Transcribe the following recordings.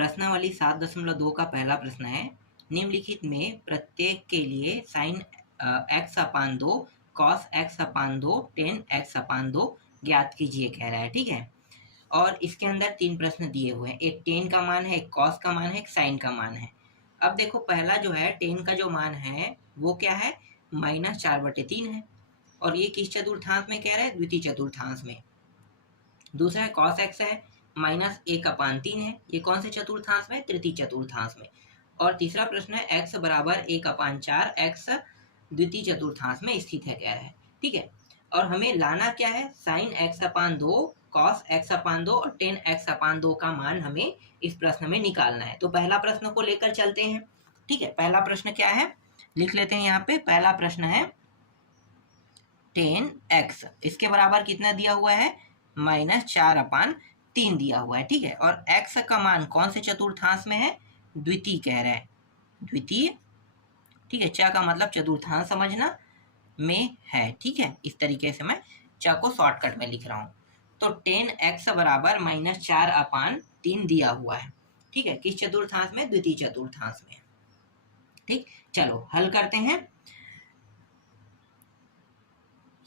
प्रश्नावली 7.2 का पहला प्रश्न है, निम्नलिखित में प्रत्येक के लिए साइन एक्स अपान 2 कॉस एक्स अपान 2 टेन एक्स अपान 2 ज्ञात कीजिए कह रहा है। ठीक है, और इसके अंदर 3 प्रश्न दिए हुए हैं, एक टेन का मान है, एक कॉस का मान है, एक साइन का मान है। अब देखो पहला जो है टेन का जो मान है वो क्या है, -4/3 है, और ये किस चतुर्थांश में कह रहा है, द्वितीय चतुर्थांश में। दूसरा है कॉस एक्स है, -1/3 है, ये कौन से चतुर्थांश में, तृतीय चतुर्थांश में। और तीसरा प्रश्न है x बराबर 1/4, x द्वितीय चतुर्थांश में स्थित है कह रहा है। ठीक है, और हमें लाना क्या है, साइन x/2 कॉस x/2 और टेन x/2 का मान हमें इस प्रश्न में निकालना है। तो पहला प्रश्न को लेकर चलते हैं। ठीक है, पहला प्रश्न क्या है, लिख लेते हैं यहाँ पे। पहला प्रश्न है टेन एक्स, इसके बराबर कितना दिया हुआ है, -4/3 दिया हुआ है। ठीक है, और x का मान कौन से चतुर्थांश में है, द्वितीय कह रहा है, द्वितीय। ठीक है, च का मतलब चतुर्थांश समझना में है। ठीक है, इस तरीके से मैं च को शॉर्टकट में लिख रहा हूँ। तो टेन एक्स बराबर -4/3 दिया हुआ है। ठीक है, किस चतुर्थांश में, द्वितीय चतुर्थांश में। ठीक, चलो हल करते हैं।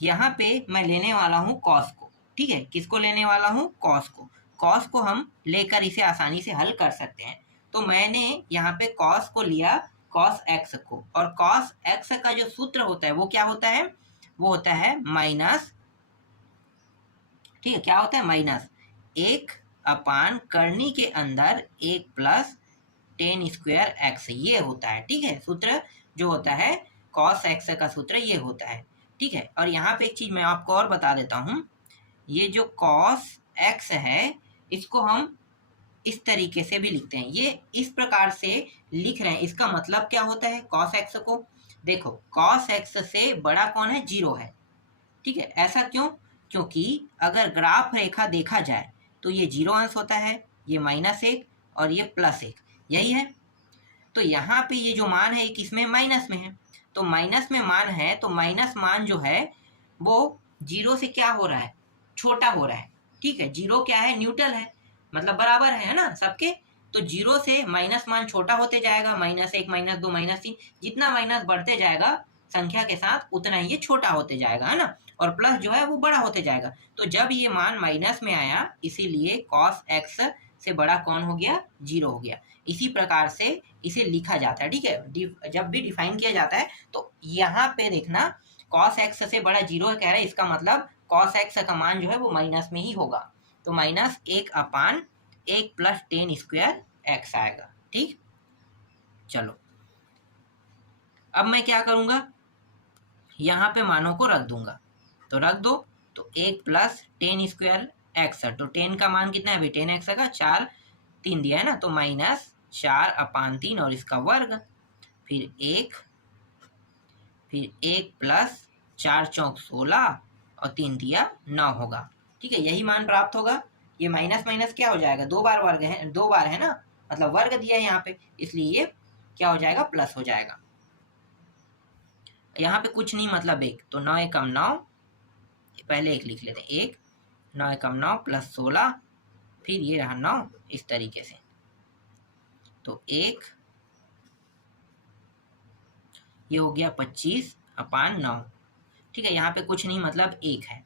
यहाँ पे मैं लेने वाला हूँ कॉस को। ठीक है, किसको लेने वाला हूँ, कॉस को। कॉस को हम लेकर इसे आसानी से हल कर सकते हैं। तो मैंने यहाँ पे कॉस को लिया, कॉस एक्स को, और कॉस एक्स का जो सूत्र होता है वो क्या होता है, वो होता है माइनस, ठीक है, क्या होता है, माइनस 1/करनी के अंदर 1 प्लस टेन स्क्वायर एक्स, ये होता है। ठीक है, सूत्र जो होता है कॉस एक्स का सूत्र ये होता है। ठीक है, और यहाँ पे एक चीज मैं आपको और बता देता हूँ, ये जो कॉस एक्स है इसको हम इस तरीके से भी लिखते हैं, ये इस प्रकार से लिख रहे हैं। इसका मतलब क्या होता है, कॉस एक्स को देखो, कॉस एक्स से बड़ा कौन है, 0 है। ठीक है, ऐसा क्यों, क्योंकि अगर ग्राफ रेखा देखा जाए तो ये 0 अंश होता है, ये -1 और ये +1, यही है। तो यहाँ पे ये जो मान है किसमें, माइनस में है। तो माइनस में मान है तो माइनस मान जो है वो 0 से क्या हो रहा है, छोटा हो रहा है। ठीक है, 0 क्या है, न्यूट्रल है, मतलब बराबर है ना सबके। तो 0 से माइनस मान छोटा होते जाएगा, -1 -2 -3, जितना माइनस बढ़ते जाएगा संख्या के साथ उतना ही ये छोटा होते जाएगा, है ना। और प्लस जो है वो बड़ा होते जाएगा। तो जब ये मान माइनस में आया इसीलिए कॉस एक्स से बड़ा कौन हो गया, 0 हो गया। इसी प्रकार से इसे लिखा जाता है। ठीक है, जब भी डिफाइन किया जाता है तो यहाँ पे देखना कॉस एक्स से बड़ा 0 कह रहा है, इसका मतलब कॉस एक्स का मान जो है वो माइनस में ही होगा। तो -1/1 प्लस टेन स्क्वायर एक्स आएगा। ठीक, चलो अब मैं क्या करूंगा, यहाँ पे मानों को रख दूंगा, तो रख दो। तो 1 प्लस टेन स्क्वायर एक्स, तो टेन का मान कितना है अभी, टेन एक्स का 4 3 दिया है ना, तो -4/3 और इसका वर्ग, फिर 1 प्लस 4 चौक 16 और 3 दिया 9 होगा। ठीक है, यही मान प्राप्त होगा। ये माइनस माइनस क्या हो जाएगा, 2 बार वर्ग है, 2 बार है ना, मतलब वर्ग दिया है यहाँ पे, इसलिए ये क्या हो जाएगा, प्लस हो जाएगा। यहाँ पे कुछ नहीं मतलब 1, तो 9 एकम 9, पहले 1 लिख लेते हैं, 1 9 एकम 9 प्लस 16, फिर ये रहा 9, इस तरीके से। तो 1 ये हो गया 25/9। ठीक है, यहाँ पे कुछ नहीं मतलब 1 है,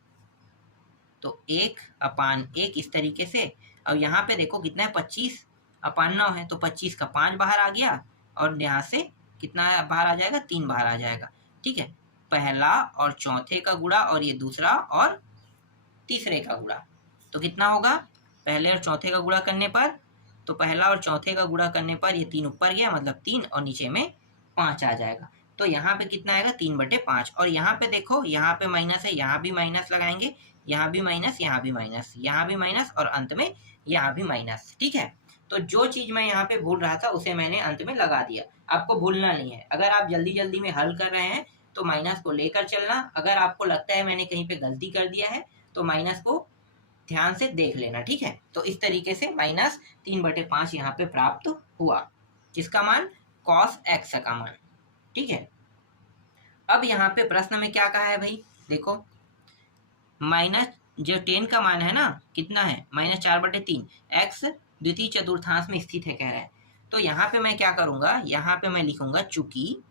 तो 1/1 इस तरीके से। और यहाँ पे देखो कितना है, 25/9 है, तो 25 का 5 बाहर आ गया, और यहाँ से कितना बाहर आ जाएगा, 3 बाहर आ जाएगा। ठीक है, पहला और चौथे का गुणा और ये दूसरा और तीसरे का गुणा, तो कितना होगा, पहले और चौथे का गुणा करने पर, तो पहला और चौथे का गुणा करने पर ये 3 ऊपर गया, मतलब 3, और नीचे में 5 आ जाएगा। तो यहाँ पे कितना आएगा, 3/5। और यहाँ पे देखो, यहाँ पे माइनस है, यहाँ भी माइनस लगाएंगे, यहाँ भी माइनस, यहाँ भी माइनस, यहाँ भी माइनस, और अंत में यहाँ भी माइनस। ठीक है, तो जो चीज मैं यहाँ पे भूल रहा था उसे मैंने अंत में लगा दिया। आपको भूलना नहीं है, अगर आप जल्दी जल्दी में हल कर रहे हैं तो माइनस को लेकर चलना। अगर आपको लगता है मैंने कहीं पे गलती कर दिया है तो माइनस को ध्यान से देख लेना। ठीक है, तो इस तरीके से -3/5 यहाँ पे प्राप्त हुआ, किसका मान, कॉस एक्स का मान। ठीक है, अब यहाँ पे प्रश्न में क्या कहा है भाई, देखो माइनस जो 10 का मान है ना, कितना है, -4/3, एक्स द्वितीय चतुर्थांश में स्थित है कह रहा है। तो यहाँ पे मैं क्या करूंगा, यहाँ पे मैं लिखूंगा चूंकि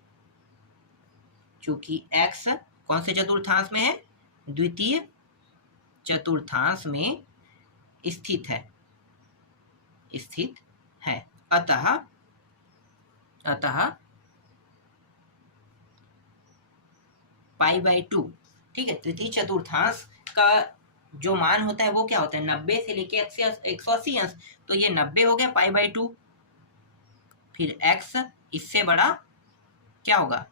x कौन से चतुर्थांश में है, द्वितीय चतुर्थांश में स्थित है, अतः π/2, ठीक है। तृतीय चतुर्थांश का जो मान होता है वो क्या होता है, 90 से लेके 180 अंश, तो ये 90 हो गया π/2। फिर x इससे बड़ा क्या होगा,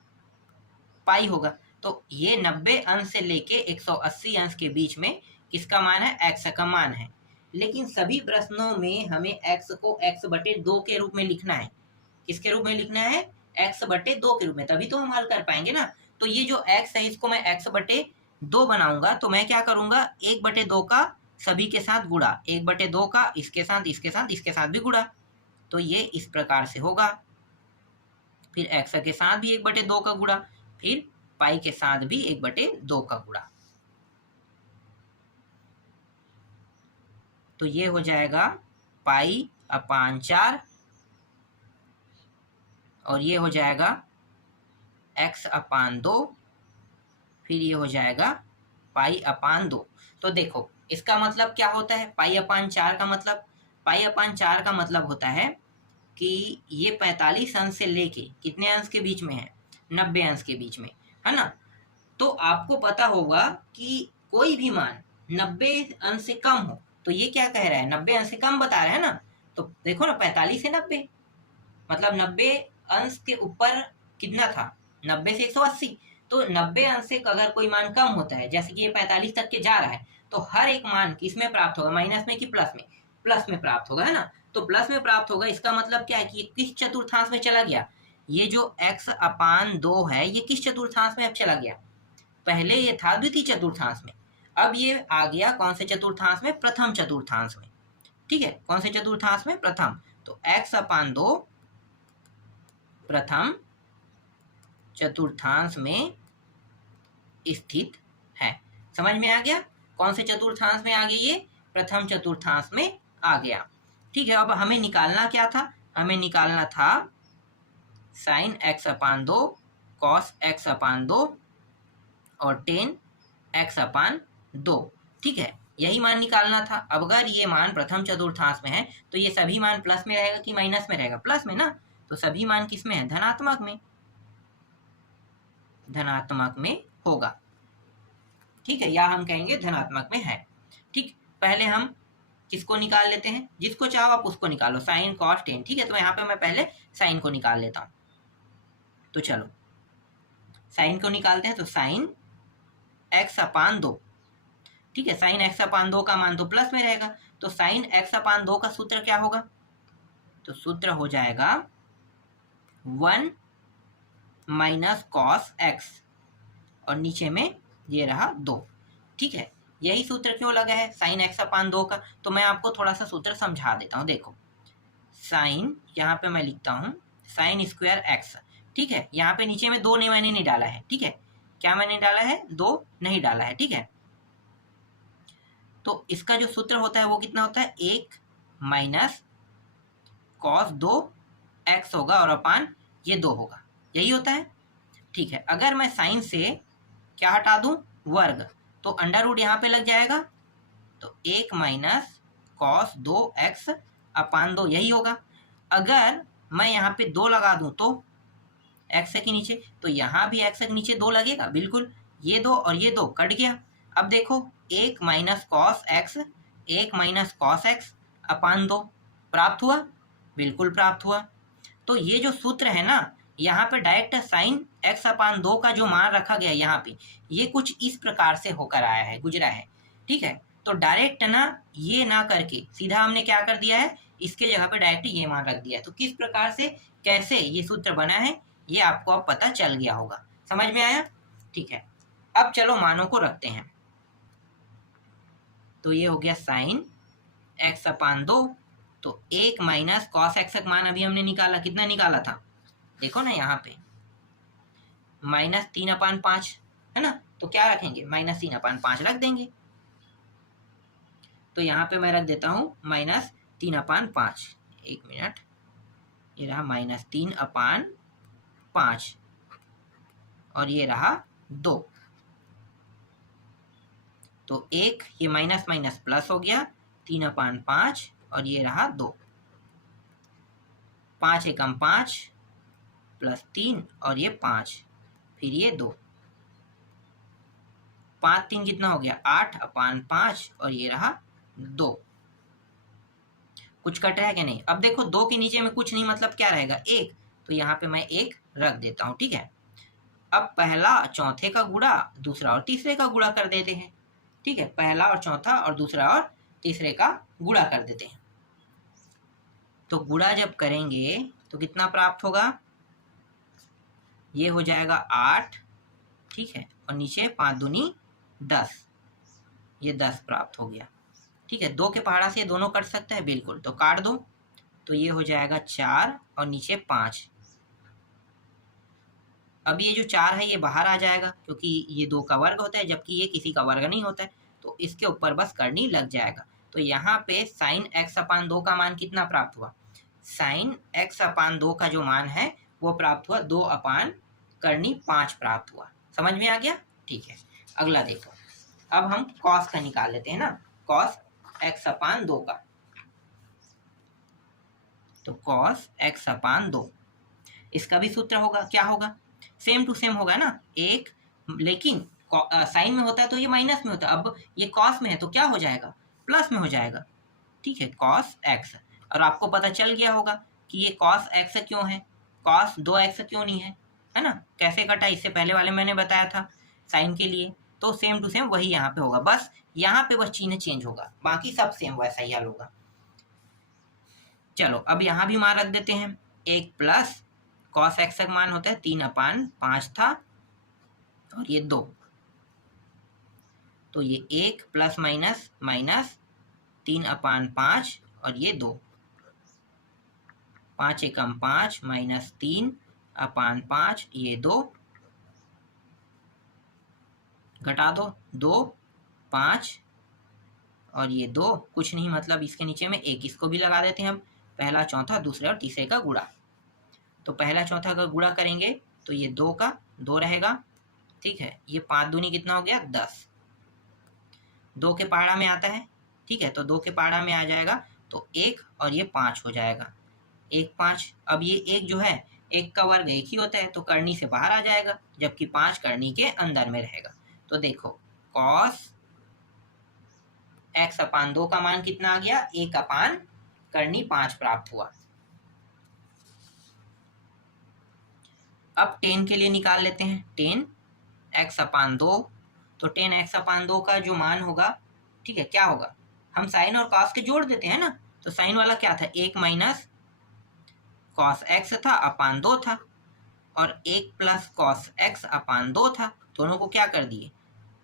पाई होगा। तो ये 90 अंश से लेके 180 अंश के बीच में किसका मान है, x का मान है। लेकिन सभी प्रश्नों में हमें x को x/2 के रूप में लिखना है। किसके रूप में लिखना है, x/2 के रूप में, तभी तो हम हल कर पाएंगे ना। तो ये जो x है इसको मैं x/2 बनाऊंगा, तो मैं क्या करूंगा, 1/2 का सभी के साथ गुणा, 1/2 का इसके साथ इसके साथ भी गुणा, तो ये इस प्रकार से होगा। फिर x के साथ भी 1/2 का गुणा, फिर पाई के साथ भी 1/2 का गुणा, तो ये हो जाएगा π/4 और ये हो जाएगा x/2, फिर ये हो जाएगा π/2। तो देखो इसका मतलब क्या होता है, π/4 का मतलब, π/4 का मतलब होता है कि ये 45 अंश से लेके कितने अंश के बीच में है, 90 अंश के बीच में, है ना। तो आपको पता होगा कि कोई भी मान 90 अंश से कम हो, तो ये क्या कह रहा है, 90 अंश से कम बता रहा है ना। तो देखो ना 45 से 90 मतलब 90 अंश के ऊपर कितना था, 90 से 180, तो 90 अंश से अगर कोई मान कम होता है, जैसे कि ये 45 तक के जा रहा है, तो हर एक मान किस में प्राप्त होगा, माइनस में कि प्लस में, प्लस में प्राप्त होगा, है ना। तो प्लस में प्राप्त होगा, इसका मतलब क्या है कि ये किस चतुर्थांश में चला गया, ये जो x/2 है ये किस चतुर्थांश में अब चला गया, पहले ये था द्वितीय चतुर्थांश में, अब ये आ गया कौन से चतुर्थांश में, प्रथम चतुर्थांश में, ठीक है। कौन से चतुर्थांश में, प्रथम। तो x/2 प्रथम चतुर्थांश में स्थित है। समझ में आ गया, कौन से चतुर्थांश में आ गया, ये प्रथम चतुर्थांश में आ गया, ठीक है। अब हमें निकालना क्या था, हमें निकालना था sin x/2 cos x/2 और tan x/2, ठीक है, यही मान निकालना था। अब अगर ये मान प्रथम चतुर्थांश में है तो ये सभी मान प्लस में रहेगा कि माइनस में रहेगा, प्लस में ना, तो सभी मान किस में है, धनात्मक में, धनात्मक में होगा, ठीक है, या हम कहेंगे धनात्मक में है, ठीक। पहले हम किसको निकाल लेते हैं, जिसको चाहो आप उसको निकालो, साइन कॉस टेन, ठीक है। तो यहाँ पे मैं पहले साइन को निकाल लेता हूँ, तो चलो साइन को निकालते हैं। तो साइन x/2, ठीक है, साइन x/2 का मान तो प्लस में रहेगा, तो साइन x/2 का सूत्र क्या होगा, तो सूत्र हो जाएगा 1 - cos x और नीचे में ये रहा 2, ठीक है। यही सूत्र क्यों लगा है साइन x/2 का, तो मैं आपको थोड़ा सा सूत्र समझा देता हूँ। देखो साइन, यहाँ पे मैं लिखता हूँ साइन स्क्वायर x, ठीक है। यहाँ पे नीचे में 2 मैंने नहीं डाला है, ठीक है, क्या मैंने डाला है, 2 नहीं डाला है, ठीक है। तो इसका जो सूत्र होता है वो कितना होता है, 1 - cos 2x होगा और अपान ये 2 होगा, यही होता है, ठीक है। अगर मैं साइन से क्या हटा दूं, वर्ग, तो अंडर रूट यहाँ पे लग जाएगा, तो 1 - cos 2x अपान 2 यही होगा। अगर मैं यहाँ पे 2 लगा दूं तो x के नीचे, तो यहाँ भी x के नीचे 2 लगेगा, बिल्कुल, ये 2 और ये 2 कट गया। अब देखो 1 - cos x, 1 - cos x अपान 2 प्राप्त हुआ, बिल्कुल प्राप्त हुआ। तो ये जो सूत्र है ना, यहाँ पे डायरेक्ट साइन x/2 का जो मान रखा गया है यहाँ पे, ये कुछ इस प्रकार से होकर आया है, गुजरा है, ठीक है। तो डायरेक्ट ना ये ना करके सीधा हमने क्या कर दिया है, इसके जगह पे डायरेक्ट ये मान रख दिया है। तो किस प्रकार से कैसे ये सूत्र बना है ये आपको अब पता चल गया होगा, समझ में आया, ठीक है। अब चलो मानों को रखते हैं। तो ये हो गया साइन x/2, तो 1 - cos x का मान अभी हमने निकाला, कितना निकाला था, देखो ना यहाँ पे -3/5 है ना, तो क्या रखेंगे, -3/5 रख देंगे। तो यहाँ पे मैं रख देता हूँ 3/5, एक मिनट, ये रहा -3/5 और ये रहा 2। तो एक ये माइनस माइनस प्लस हो गया, 3/5 और ये रहा 2। 5 एकम 5 प्लस 3 और ये 5, फिर ये 2। 5 3 कितना हो गया, 8/5 और ये रहा 2। कुछ कट रहा है कि नहीं? अब देखो 2 के नीचे में कुछ नहीं, मतलब क्या रहेगा, 1। तो यहाँ पे मैं 1 रख देता हूँ, ठीक है। अब पहला चौथे का गुणा दूसरा और तीसरे का गुणा कर देते हैं, ठीक है। पहला और चौथा और दूसरा और तीसरे का गुणा कर देते हैं। तो गुणा जब करेंगे तो कितना प्राप्त होगा, ये हो जाएगा 8, ठीक है, और नीचे 5 दूनी 10, ये 10 प्राप्त हो गया, ठीक है। 2 के पहाड़ा से दोनों कट सकता है, बिल्कुल, तो काट दो। तो ये हो जाएगा 4 और नीचे 5। अब ये जो 4 है ये बाहर आ जाएगा, क्योंकि ये 2 का वर्ग होता है, जबकि ये किसी का वर्ग नहीं होता है, तो इसके ऊपर बस करनी लग जाएगा। तो यहाँ पे sin x/2 का मान कितना प्राप्त हुआ, sin x/2 का जो मान है वो प्राप्त हुआ 2/5 प्राप्त हुआ। समझ में आ गया? ठीक है। अगला देखो, अब हम cos का निकाल लेते हैं ना, cos x/2 का। तो cos x/2 इसका भी सूत्र होगा, क्या होगा, सेम टू सेम होगा ना, एक, लेकिन साइन में होता है तो ये माइनस में होता है, अब ये कॉस में है तो क्या हो जाएगा, प्लस में हो जाएगा, ठीक है, कॉस एक्स। और आपको पता चल गया होगा कि ये कॉस एक्स क्यों है, कॉस 2x क्यों नहीं है ना, कैसे कटा, इससे पहले वाले मैंने बताया था साइन के लिए। तो सेम टू सेम वही यहाँ पे होगा, बस यहाँ पे बस चिन्ह चेंज होगा, बाकी सब सेम वैसा ही हल होगा। चलो अब यहाँ भी मान रख देते हैं, 1 प्लस कॉस एक्स का मान होता है 3/5 था और ये 2, तो ये 1 प्लस माइनस माइनस 3/5 और ये 2, 5 एकम 5 माइनस 3/5, ये 2, घटा दो, 2 5 और ये 2 कुछ नहीं, मतलब इसके नीचे में 1, इसको भी लगा देते हैं हम, पहला चौथा दूसरे और तीसरे का गुणा। तो पहला चौथा का गुणा करेंगे तो ये 2 का 2 रहेगा, ठीक है। ये 5 दूनी कितना हो गया, 10, 2 के पहाड़ा में आता है, ठीक है, तो 2 के पहाड़ा में आ जाएगा तो 1 और ये 5 हो जाएगा, 1 5। अब ये 1 जो है, 1 का वर्ग 1 ही होता है, तो करनी से बाहर आ जाएगा, जबकि 5 करनी के अंदर में रहेगा। तो देखो cos x/2 का मान कितना आ गया, 1/5 प्राप्त हुआ। अब 10 के लिए निकाल लेते हैं, 10 x/2, तो 10 x/2 का जो मान होगा, ठीक है, क्या होगा, हम साइन और कॉस के जोड़ देते हैं ना, तो साइन वाला क्या था, 1 माइनस कॉस एक्स था अपान 2 था, और 1 प्लस कॉस x/2 था, दोनों को क्या कर दिए,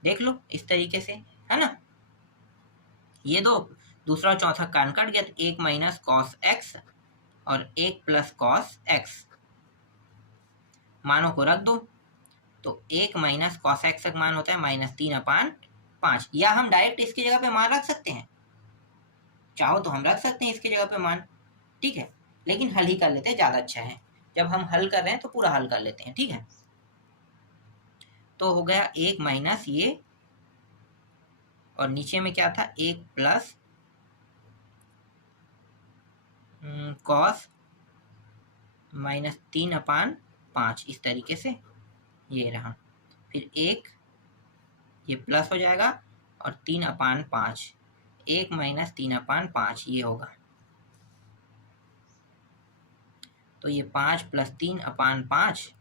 देख लो इस तरीके से, है ना। ये 2 दूसरा चौथा कान कट गया, तो 1 माइनस कॉस एक्स और 1 प्लस कॉस एक्स, मानों को रख दो। तो 1 माइनस कॉस एक्स का मान होता है -3/5, या हम डायरेक्ट इसकी जगह पे मान रख सकते हैं, चाहो तो हम रख सकते हैं इसकी जगह पे मान, ठीक है, लेकिन हल ही कर लेते हैं, ज़्यादा अच्छा है। जब हम हल कर रहे हैं तो पूरा हल कर लेते हैं, ठीक है। तो हो गया 1 माइनस ये, और नीचे में क्या था, 1 प्लस कॉस -3/5, इस तरीके से ये रहा, फिर 1 ये प्लस हो जाएगा और 3/5, 1 माइनस 3/5 ये होगा, तो ये 5 प्लस 3/5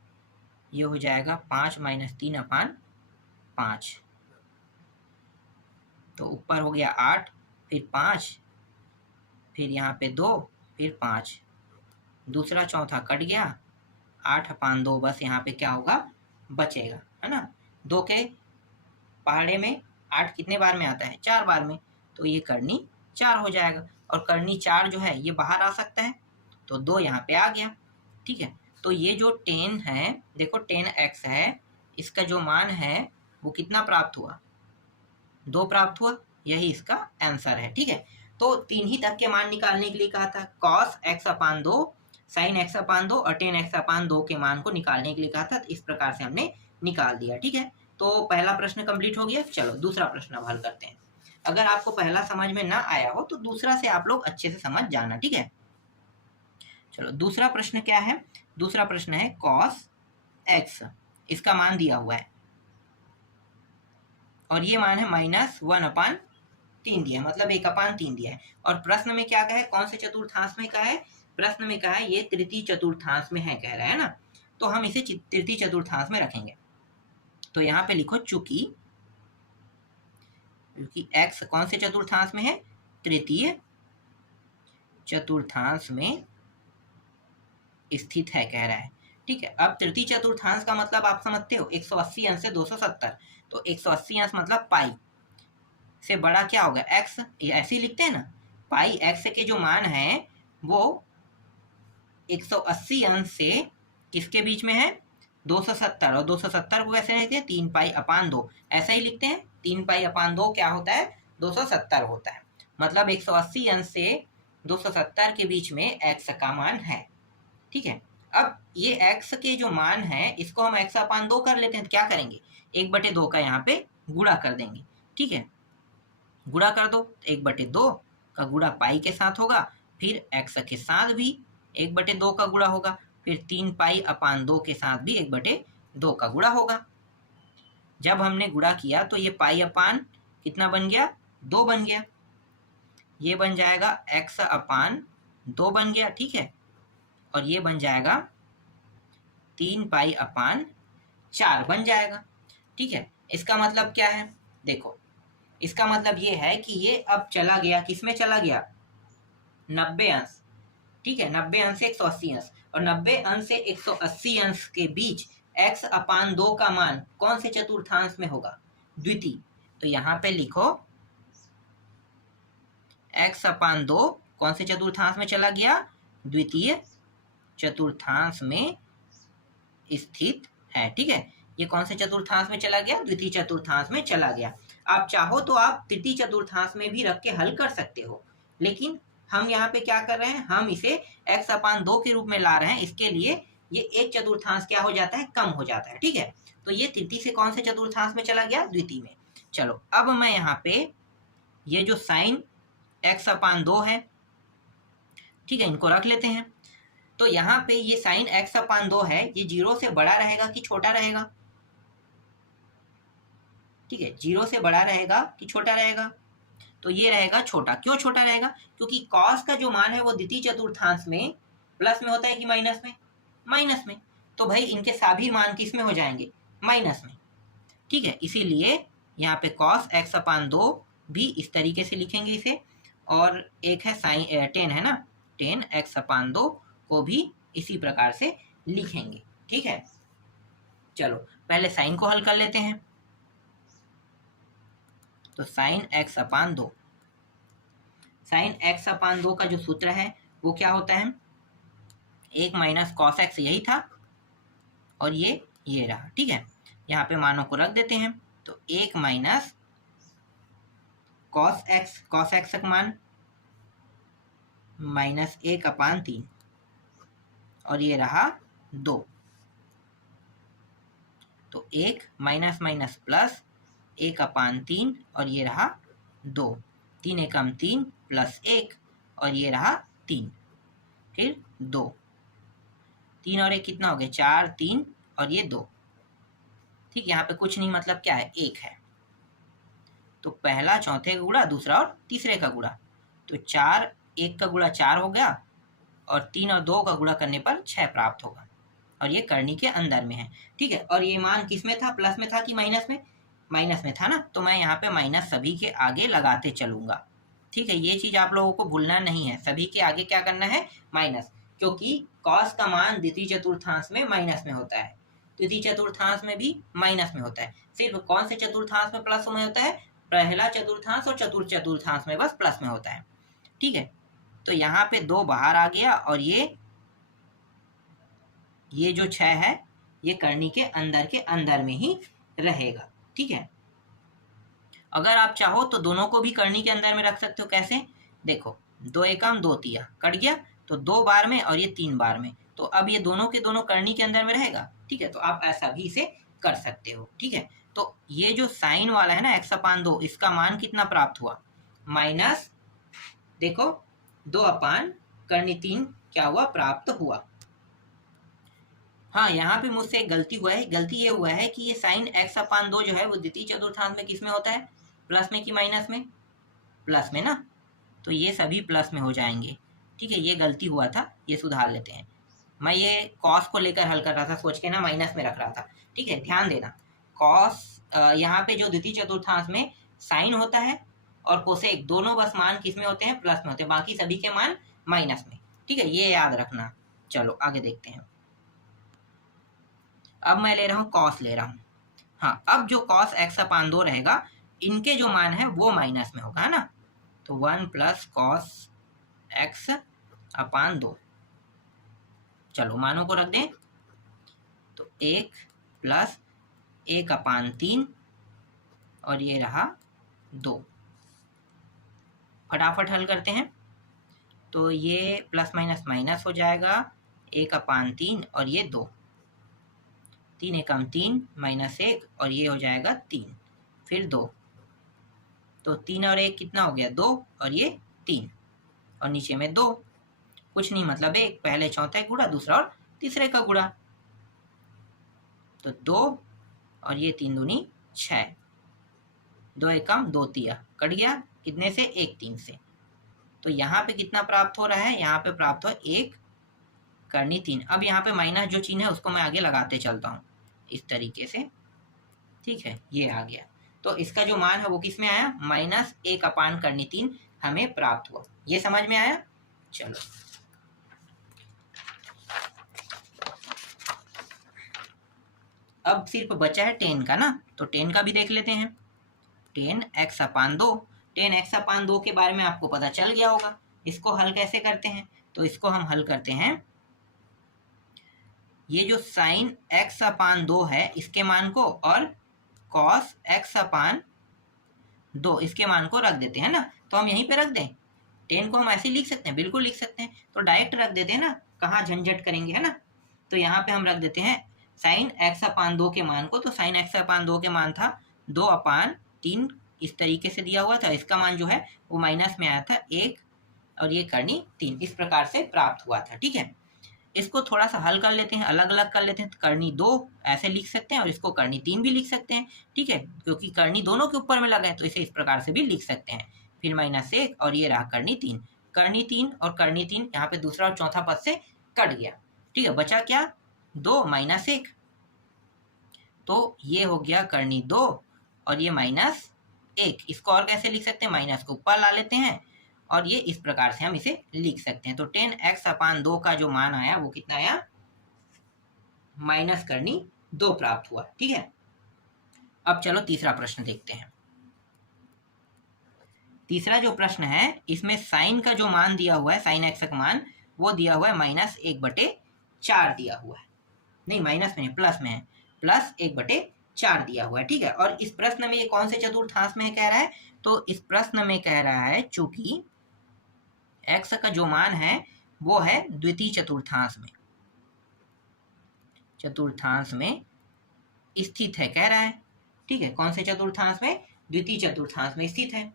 ये हो जाएगा 5 माइनस 3/5, तो ऊपर हो गया 8, फिर 5, फिर यहाँ पे 2, फिर 5, दूसरा चौथा कट गया, 8/2 बस यहाँ पे क्या होगा, बचेगा, है ना। 2 के पहाड़े में 8 कितने बार में आता है, 4 बार में, तो ये करनी 4 हो जाएगा, और करनी 4 जो है ये बाहर आ सकता है, तो 2 यहाँ पे आ गया, ठीक है। तो ये जो 10 है, देखो 10x है, इसका जो मान है वो कितना प्राप्त हुआ, 2 प्राप्त हुआ, यही इसका आंसर है, ठीक है। तो 3 ही तक के मान निकालने के लिए कहा था। cos x अपान 2, sin x अपान 2 और tan x अपान 2 के मान को निकालने के लिए कहा था। इस प्रकार से हमने निकाल दिया। ठीक है, तो पहला प्रश्न कंप्लीट हो गया। चलो दूसरा प्रश्न अब हल करते हैं। अगर आपको पहला समझ में ना आया हो तो दूसरा से आप लोग अच्छे से समझ जाना। ठीक है, चलो दूसरा प्रश्न क्या है? दूसरा प्रश्न है cos x, इसका मान दिया हुआ है और ये मान है -1/3 दिया है, मतलब 1/3 दिया है। और प्रश्न में क्या कहा है? कौन से चतुर्थांश में कहा है? प्रश्न में कहा है ये तृतीय चतुर्थांश में है, कह रहा है ना, तो हम इसे तृतीय चतुर्थांश में रखेंगे। तो यहाँ पे लिखो चूंकि x कौन से चतुर्थांश में है? तृतीय चतुर्थांश में स्थित है, कह रहा है। ठीक है, अब तृतीय चतुर्थांश का मतलब आप समझते हो, 180 अंश से 270, तो 180 अंश मतलब पाई से बड़ा क्या होगा? x, ऐसे ही लिखते हैं ना। पाई x के जो मान है वो 180 अंश से किसके बीच में है? 270, और 270 को कैसे लिखते हैं? 3 पाई अपान 2, ऐसा ही लिखते हैं। 3 पाई अपान 2 क्या होता है? 270 होता है। मतलब 180 अंश से 270 के बीच में x का मान है। ठीक है, अब ये x के जो मान है इसको हम x अपान 2 कर लेते हैं। तो क्या करेंगे? 1/2 का यहाँ पे गुणा कर देंगे। ठीक है, गुणा कर दो, 1/2 का गुणा पाई के साथ होगा, फिर x के साथ भी 1/2 का गुणा होगा, फिर 3 पाई अपान 2 के साथ भी 1/2 का गुणा होगा। जब हमने गुणा किया तो ये पाई अपान कितना बन गया? 2 बन गया। ये बन जाएगा x अपान 2 बन गया। ठीक है, और ये बन जाएगा 3 पाई अपान 4 बन जाएगा। ठीक है, इसका मतलब क्या है? देखो, इसका मतलब ये है कि ये अब चला गया, किस में चला गया? 90 अंश। ठीक है, 90 अंश से 180 अंश, और 90 अंश से 180 अंश के बीच x अपान 2 का मान कौन से चतुर्थांश में होगा? द्वितीय। तो यहाँ पे लिखो x अपान 2 कौन से चतुर्थांश में चला गया? द्वितीय चतुर्थांश में स्थित है। ठीक है, ये कौन से चतुर्थांश में चला गया? द्वितीय चतुर्थांश में चला गया। आप चाहो तो आप तृतीय चतुर्थांश में भी रख के हल कर सकते हो, लेकिन हम यहाँ पे क्या कर रहे हैं? हम इसे x अपान 2 के रूप में ला रहे हैं। इसके लिए ये एक चतुर्थांश क्या हो जाता है? कम हो जाता है। ठीक है, तो ये तृतीय से कौन से चतुर्थांश में चला गया? द्वितीय में। चलो अब मैं यहाँ पे ये जो साइन x अपान 2 है, ठीक है, इनको रख लेते हैं। तो यहाँ पे ये साइन x अपान 2 है, ये 0 से बड़ा रहेगा कि छोटा रहेगा? ठीक है, 0 से बड़ा रहेगा कि छोटा रहेगा? तो ये रहेगा छोटा। क्यों छोटा रहेगा? क्योंकि cos का जो मान है वो द्वितीय चतुर्थांश में प्लस में होता है कि माइनस में? माइनस में। तो भाई इनके सभी मान किस में हो जाएंगे? माइनस में। ठीक है, इसीलिए यहाँ पे cos x अपान 2 भी इस तरीके से लिखेंगे इसे, और एक है साइन tan है ना, tan x अपान 2 को भी इसी प्रकार से लिखेंगे। ठीक है, चलो पहले साइन को हल कर लेते हैं। तो साइन x अपान 2, साइन x अपान 2 का जो सूत्र है वो क्या होता है? 1 माइनस कॉस एक्स, यही था, और ये रहा। ठीक है, यहाँ पे मानों को रख देते हैं। तो 1 माइनस कॉस एक्स का मान -1 अपान 3, और ये रहा 2। तो 1 माइनस माइनस प्लस 1 अपान 3, और ये रहा 2। 3 एकम 3 प्लस 1, और ये रहा 3, फिर 2। 3 और 1 कितना हो गया? 4, 3 और ये 2। ठीक, यहाँ पे कुछ नहीं, मतलब क्या है? 1 है। तो पहला चौथे का गुणा, दूसरा और तीसरे का गुणा। तो 4, 1 का गुणा 4 हो गया, और 3 और 2 का गुणा करने पर 6 प्राप्त होगा, और ये करनी के अंदर में है। ठीक है, और ये मान किस में था? प्लस में था कि माइनस में? माइनस में था ना, तो मैं यहाँ पे माइनस सभी के आगे लगाते चलूंगा। ठीक है, ये चीज आप लोगों को भूलना नहीं है, सभी के आगे क्या करना है? माइनस, क्योंकि कॉस का मान द्वितीय चतुर्थांश में माइनस में होता है, तृतीय चतुर्थांश में भी माइनस में होता है। सिर्फ कौन से चतुर्थांश में प्लस में होता है? पहला चतुर्थांश और चतुर्थ चतुर्थांश में बस प्लस में होता है। ठीक है, तो यहाँ पे 2 बाहर आ गया, और ये जो 6 है ये करनी के अंदर में ही रहेगा। ठीक है, अगर आप चाहो तो दोनों को भी करनी के अंदर में रख सकते हो। कैसे? देखो 2 एकम 2 तिया कट गया, तो 2 बार में और ये 3 बार में, तो अब ये दोनों के दोनों करनी के अंदर में रहेगा। ठीक है, तो आप ऐसा भी इसे कर सकते हो। ठीक है, तो ये जो साइन वाला है ना x/2, इसका मान कितना प्राप्त हुआ, माइनस देखो 2 करनी 3 क्या हुआ, प्राप्त हुआ। हाँ, यहाँ पे मुझसे एक गलती हुआ है। गलती ये हुआ है कि ये साइन x/2 जो है वो द्वितीय चतुर्थांश में किस में होता है, प्लस में कि माइनस में, प्लस में ना, तो ये सभी प्लस में हो जाएंगे। ठीक है, ये गलती हुआ था, ये सुधार लेते हैं। मैं ये कॉस को लेकर हल कर रहा था, सोच के ना माइनस में रख रहा था। ठीक है, ध्यान देना, कॉस यहाँ पे जो द्वितीय चतुर्थांश में साइन होता है और कोसेक दोनों बस मान किस में होते हैं, प्लस में होते हैं, बाकी सभी के मान माइनस में। ठीक है, ये याद रखना। चलो आगे देखते हैं। अब मैं ले रहा हूँ कॉस ले रहा हूँ। हाँ, अब जो कॉस x/2 रहेगा, इनके जो मान है वो माइनस में होगा, है ना, तो 1 प्लस कॉस x/2। चलो मानों को रख दें, तो 1 प्लस 1/3 और ये रहा 2। फटाफट हल करते हैं, तो ये प्लस माइनस माइनस हो जाएगा, 1/3 और ये 2, 3 एकम 3 माइनस 1 और ये हो जाएगा 3, फिर 2, तो 3 और 1 कितना हो गया, 2 और ये 3 और नीचे में 2, कुछ नहीं मतलब 1, पहले चौथे गुणा दूसरा और तीसरे का गुणा, तो 2 और ये 3 दूनी 6, 2 एकम 2 तिया कट गया, कितने से, 1 3 से। तो यहाँ पे कितना प्राप्त हो रहा है, यहाँ पे प्राप्त हो 1 करनी 3। अब यहाँ पे माइनस जो चिन्ह है उसको मैं आगे लगाते चलता हूँ इस तरीके से। ठीक है, ये आ गया, तो इसका जो मान है वो किस में आया, -1 करनी 3 हमें प्राप्त हुआ। ये समझ में आया। चलो अब सिर्फ बचा है 10 का ना, तो 10 का भी देख लेते हैं। 10x/2, 10x/2 के बारे में आपको पता चल गया होगा। इसको हल कैसे करते हैं, तो इसको हम हल करते हैं, ये जो साइन x/2 है इसके मान को और कॉस x/2 इसके मान को रख देते हैं ना, तो हम यहीं पे रख दें, 10 को हम ऐसे लिख सकते हैं, बिल्कुल लिख सकते हैं, तो डायरेक्ट रख देते हैं ना, कहाँ झंझट करेंगे, है ना। तो यहाँ पे हम रख देते हैं साइन x/2 के मान को, तो साइन x/2 के मान था 2/3, इस तरीके से दिया हुआ था, इसका मान जो है वो माइनस में आया था 1 और ये करनी 3, इस प्रकार से प्राप्त हुआ था। ठीक है, इसको थोड़ा सा हल कर लेते हैं, अलग अलग कर लेते हैं, तो करनी 2 ऐसे लिख सकते हैं और इसको करनी 3 भी लिख सकते हैं। ठीक है, क्योंकि करनी दोनों के ऊपर में लगा है तो इसे इस प्रकार से भी लिख सकते हैं, फिर -1 और ये रहा करनी 3, करनी 3 और करनी 3 यहाँ पे दूसरा और चौथा पद से कट गया। ठीक है, बचा क्या, 2 -1, तो ये हो गया करनी 2 और ये -1, इसको और कैसे लिख सकते हैं, माइनस को ऊपर ला लेते हैं और ये इस प्रकार से हम इसे लिख सकते हैं। तो 10x/2 का जो मान आया वो कितना आया, माइनस करनी 2 प्राप्त हुआ। ठीक है, अब चलो तीसरा प्रश्न देखते हैं। तीसरा जो प्रश्न है इसमें साइन का जो मान दिया हुआ है, साइन x का मान वो दिया हुआ है -1/4 दिया हुआ है, नहीं माइनस में, प्लस में है, +1/4 दिया हुआ है। ठीक है, और इस प्रश्न में ये कौन से चतुर्थांश में कह रहा है, तो इस प्रश्न में कह रहा है चूंकि x का जो मान है वो है द्वितीय चतुर्थांश में स्थित है, कह रहा है। ठीक है, कौन से चतुर्थांश में, द्वितीय चतुर्थांश में स्थित है।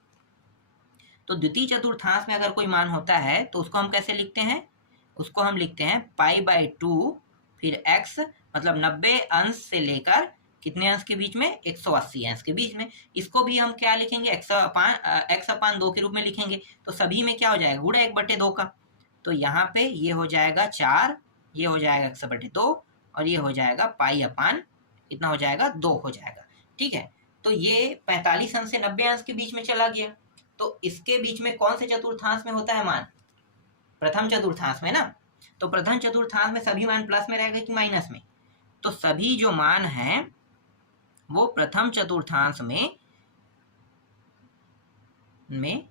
तो द्वितीय चतुर्थांश में अगर कोई मान होता है तो उसको हम कैसे लिखते हैं, उसको हम लिखते हैं π/2 फिर x, मतलब 90 अंश से लेकर कितने अंश के बीच में, 180 अंश के बीच में। इसको भी हम क्या लिखेंगे, x/2 के रूप में लिखेंगे, तो सभी में क्या हो जाएगा, गुणा 1/2 का, तो यहाँ पे ये हो जाएगा 4, ये हो जाएगा x/2 और ये हो जाएगा π/, कितना हो जाएगा, 2 हो जाएगा। ठीक है, तो ये 45 अंश से 90 अंश के बीच में चला गया, तो इसके बीच में कौन से चतुर्थांश में होता है मान, प्रथम चतुर्थांश में ना, तो प्रथम चतुर्थांश में सभी मान प्लस में रहेगा कि माइनस में, तो सभी जो मान हैं वो प्रथम चतुर्थांश में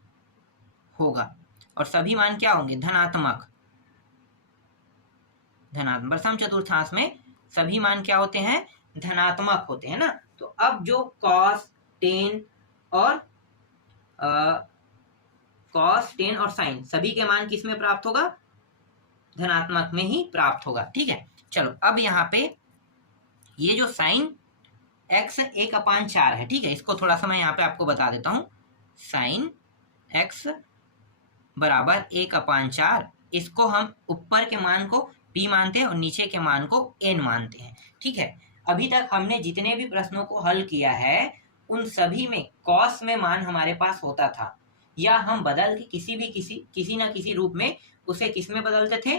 होगा और सभी मान क्या होंगे, धनात्मक। प्रथम चतुर्थांश में सभी मान क्या होते हैं, धनात्मक होते हैं ना। तो अब जो cos 10 और कॉस, टेन और साइन सभी के मान किस में प्राप्त होगा? धनात्मक में ही प्राप्त होगा। ठीक है, चलो अब यहाँ पे ये जो साइन x 1/4 है, ठीक है, इसको थोड़ा सा मैं यहाँ पे आपको बता देता हूँ। साइन x बराबर 1/4, इसको हम ऊपर के मान को p मानते हैं और नीचे के मान को n मानते हैं। ठीक है, अभी तक हमने जितने भी प्रश्नों को हल किया है उन सभी में कॉस में मान हमारे पास होता था, या हम बदल के किसी ना किसी रूप में उसे किस में बदलते थे?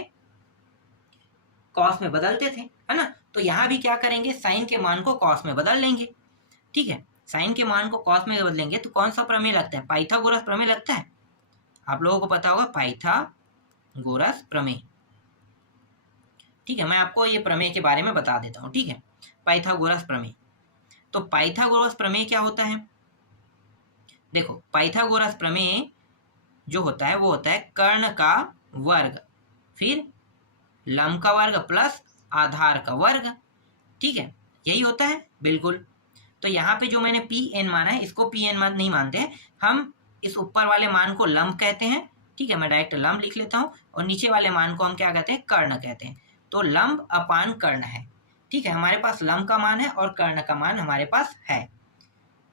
कॉस में बदलते थे, है ना। तो यहाँ भी क्या करेंगे? साइन के मान को कॉस में बदल लेंगे। ठीक है, साइन के मान को कॉस में बदलेंगे तो कौन सा प्रमेय लगता है? पाइथागोरस प्रमेय लगता है। आप लोगों को पता होगा पाइथागोरस प्रमेय। ठीक है, मैं आपको ये प्रमेय के बारे में बता देता हूँ। ठीक है, पाइथागोरस प्रमेय। तो पाइथागोरस प्रमेय क्या होता है? देखो, पाइथागोरस प्रमेय जो होता है वो होता है कर्ण का वर्ग फिर लंब का वर्ग प्लस आधार का वर्ग। ठीक है, यही होता है बिल्कुल। तो यहाँ पे जो मैंने पी एन माना है, इसको पी एन नहीं मानते हैं हम, इस ऊपर वाले मान को लंब कहते हैं। ठीक है, मैं डायरेक्ट लंब लिख लेता हूँ, और नीचे वाले मान को हम क्या कहते हैं? कर्ण कहते हैं। तो लंब अपान कर्ण है। ठीक है, हमारे पास लंब का मान है और कर्ण का मान हमारे पास है।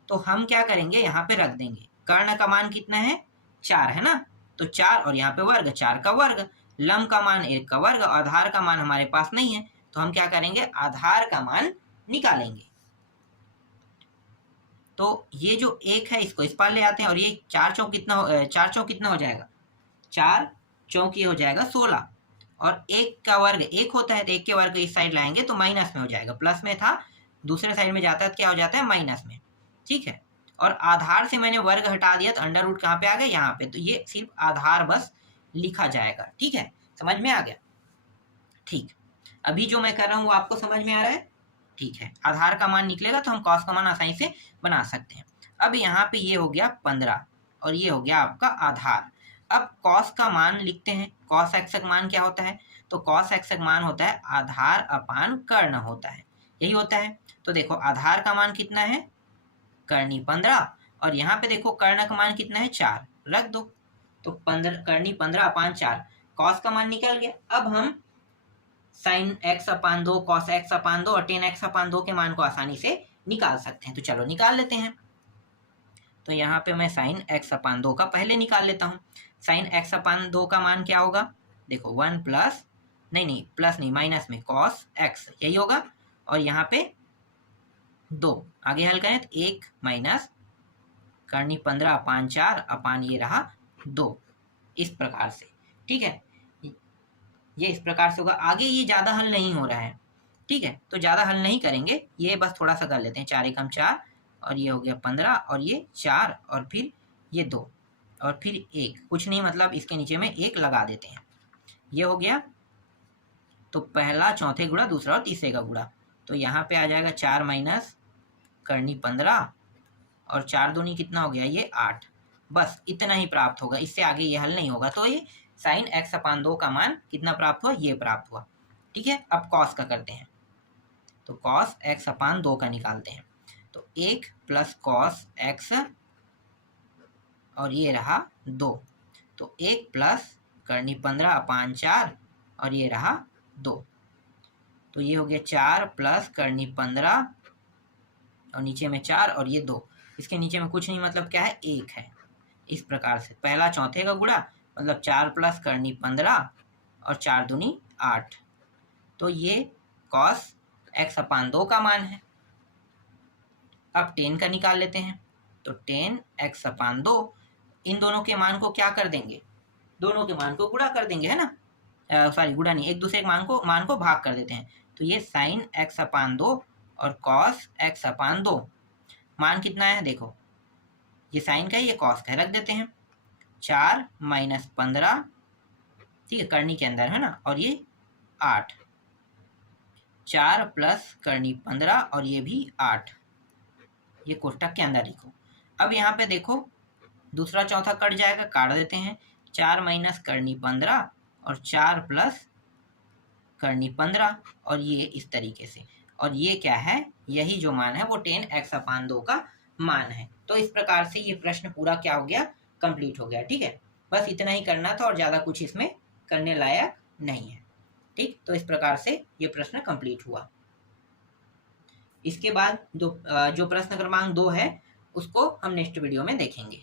तो हम क्या करेंगे? यहाँ पे रख देंगे। कर्ण का मान कितना है? 4 है ना, तो 4 और यहाँ पे वर्ग, 4 का वर्ग। लंब का मान 1 का वर्ग, आधार का मान हमारे पास नहीं है, तो हम क्या करेंगे? आधार का मान निकालेंगे। तो ये जो 1 है इसको इस पार ले आते हैं, और ये 4 चौक कितना हो जाएगा? 4 चौक ये हो जाएगा 16, और 1 का वर्ग 1 होता है, तो 1 के वर्ग इस साइड लाएंगे तो माइनस में हो जाएगा। प्लस में था, दूसरे साइड में जाता है तो क्या हो जाता है? माइनस में। ठीक है, और आधार से मैंने वर्ग हटा दिया तो अंडर रूट कहाँ पे आ गया? यहाँ पे। तो ये सिर्फ आधार बस लिखा जाएगा। ठीक है, समझ में आ गया? ठीक, अभी जो मैं कर रहा हूँ वो आपको समझ में आ रहा है? ठीक है, आधार का मान निकलेगा तो हम कॉस का मान आसानी से बना सकते हैं। अब यहाँ पे ये हो गया 15 और ये हो गया आपका आधार। अब कॉस का मान लिखते हैं। कॉस एक्स का मान क्या होता है? तो कॉस एक्स का मान होता है आधार अपान कर्ण होता है, यही होता है। तो देखो, आधार का मान कितना है? कर्णी 15, और यहाँ पे देखो कर्ण का मान कितना है? 4, रख दो। तो 15 कर्णी 15/4, कॉस का मान निकल गया। अब हम साइन x/2, कॉस x/2 और टेन x/2 के मान को आसानी से निकाल सकते हैं। तो चलो निकाल लेते हैं। तो यहाँ पे मैं साइन x/2 का पहले निकाल लेता हूँ। साइन x/2 का मान क्या होगा? देखो 1 प्लस नहीं माइनस में कॉस x, यही होगा। और यहाँ पे 2 आगे हल करें तो 1 माइनस कर्णी 15/4 अपान ये रहा 2, इस प्रकार से। ठीक है, ये इस प्रकार से होगा। आगे ये ज़्यादा हल नहीं हो रहा है। ठीक है, तो ज़्यादा हल नहीं करेंगे, ये बस थोड़ा सा कर लेते हैं। 4 एकम 4, और ये हो गया 15, और ये 4 और फिर ये 2 और फिर 1, कुछ नहीं मतलब इसके नीचे में 1 लगा देते हैं। ये हो गया। तो पहला चौथे गुणा, दूसरा और तीसरे का गुणा। तो यहाँ पे आ जाएगा 4 माइनस कर्णी 15, और 4 दूनी कितना हो गया? ये 8। बस इतना ही प्राप्त होगा, इससे आगे ये हल नहीं होगा। तो ये साइन x/2 का मान कितना प्राप्त हुआ? ये प्राप्त हुआ। ठीक है, अब कॉस का करते हैं। तो कॉस x/2 का निकालते हैं। तो 1 प्लस कॉस x, और ये रहा 2। तो 1 प्लस कर्णी 15/4, और ये रहा 2। तो ये हो गया 4 प्लस कर्णी 15, और नीचे में 4 और ये 2, इसके नीचे में कुछ नहीं मतलब क्या है? 1 है। इस प्रकार से पहला चौथे का गुणा मतलब 4 प्लस कर्णी 15 और 4 दूनी 8। तो ये कॉस x/2 का मान है। अब टेन का निकाल लेते हैं। तो टेन x/2, इन दोनों के मान को क्या कर देंगे? दोनों के मान को गुणा कर देंगे, है ना। सॉरी, गुणा नहीं, एक दूसरे के मान को भाग कर देते हैं। तो ये साइन x/2 और कॉस x/2, मान कितना है? देखो, ये साइन का है, ये कॉस का है, रख देते हैं। 4 माइनस 15, ठीक है, कर्णी के अंदर है ना, और ये 8। 4 प्लस कर्णी 15, और ये भी 8, ये कोष्टक के अंदर लिखो। अब यहाँ पे देखो, दूसरा चौथा कट जाएगा, काट देते हैं। 4 माइनस कर्णी 15 और 4 प्लस कर्णी 15, और ये इस तरीके से। और ये क्या है? यही जो मान है वो टेन x/2 का मान है। तो इस प्रकार से ये प्रश्न पूरा क्या हो गया? कंप्लीट हो गया। ठीक है, बस इतना ही करना था और ज़्यादा कुछ इसमें करने लायक नहीं है। ठीक, तो इस प्रकार से ये प्रश्न कंप्लीट हुआ। इसके बाद जो प्रश्न क्रमांक 2 है उसको हम नेक्स्ट वीडियो में देखेंगे।